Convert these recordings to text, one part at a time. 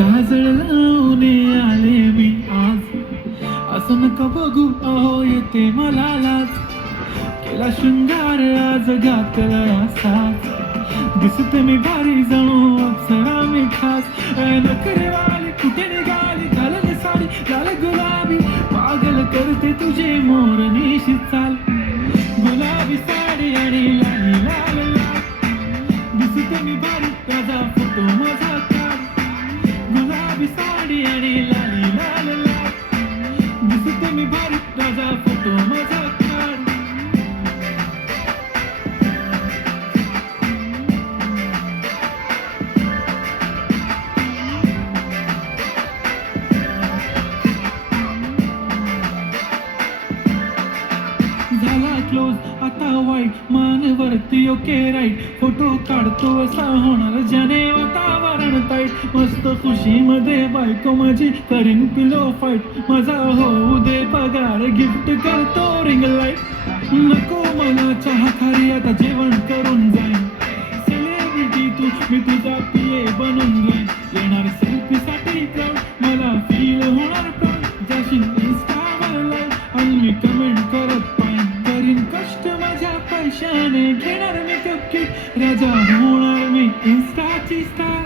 काजळ लावून आले मी आज, असं नका बघू अहो येते मला लाज. केला शृंगार आज घातला असाच, दिसते मी भारी जणू अप्सरा मी खास. नखरेवाली कुठे निघाली घालले साडी लाल गुलाबी, पागल करते तुझे मोरनीशी चाल. गुलाबी साडी आणि लाली लाल लाल, दिसते मी भारी त्याचा फोटो माझा काढ. गुलाबी साडी आणि लाली लाल लाल, दिसते मी भारी त्याचा फोटो माझा काढ. झाला क्लोज आता वाईट मानवरती ओके राईट, फोटो काढतो असा होणार ज्याने वातावरण ताईट. मस्त खुशीमध्ये बायको माझी करीन पिलो फाईट, माझा होऊ दे पगार गिफ्ट करतो रिंग लाईट. नको मला चहा खारी आता जेवण करून जाईन, सेलिब्रिटी तू मी तुझा पिये बनून जाईन. येणार सेल्फी साठी क्राऊड मला फील होणार प्राऊड, जाशील इन्स्टावर लाईव्ह आणि मी कमेंट करत करीन कष्ट माझ्या पैशाने, घेणार मेकअप किट राजा होणार मी इन्स्टाची स्टार.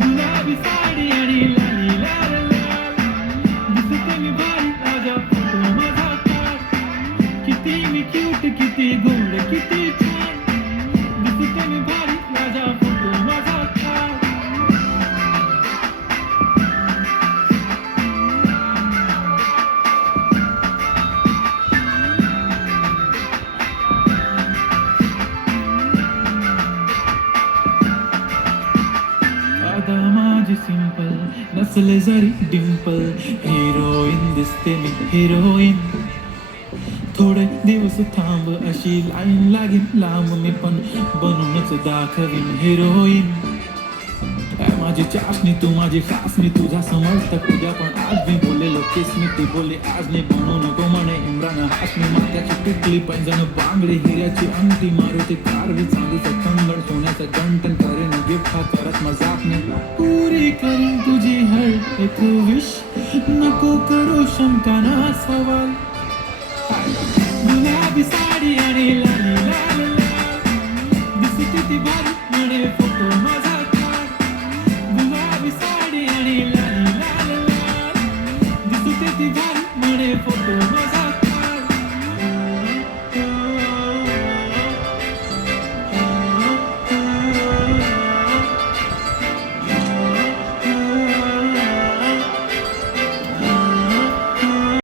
गुलाबी साडी आणि लाली लाल लाल, दिसते मी भारी राजा फोटो माझा काढ. किती मी क्यूट किती गोड किती छान, दिसते मी भारी राजा फोटो माझा काढ. माझी सिंपल नसले जरी डिंपल, हिरोईन दिसते मी हिरोईन. थोडे दिवस थांब अशी लाईन लागेल लांब, मी पण बनूनच दाखवीन हिरोईन. माझी चाशनी तू माझी खास, मी तुझा समजता उद्या पण आज मी बोललेलो केस मी ती बोलली आज मी बनू नको म्हणे इम्रान हाशमी. मात्याची टिकली पैंजण बांगडी हिऱ्याची अंगठी, मारुती कारवी चांदीचं कंगण सोन्याचं गंटन, करेन गिफ्ट हा करत मजाक नाही. पुरी करीन तुझी हर एक विश, नको करू शंका ना सवाल. गुलाबी साडी आणि लाली लाल लाल, दिसते ती भारी म्हणे फोटो माझा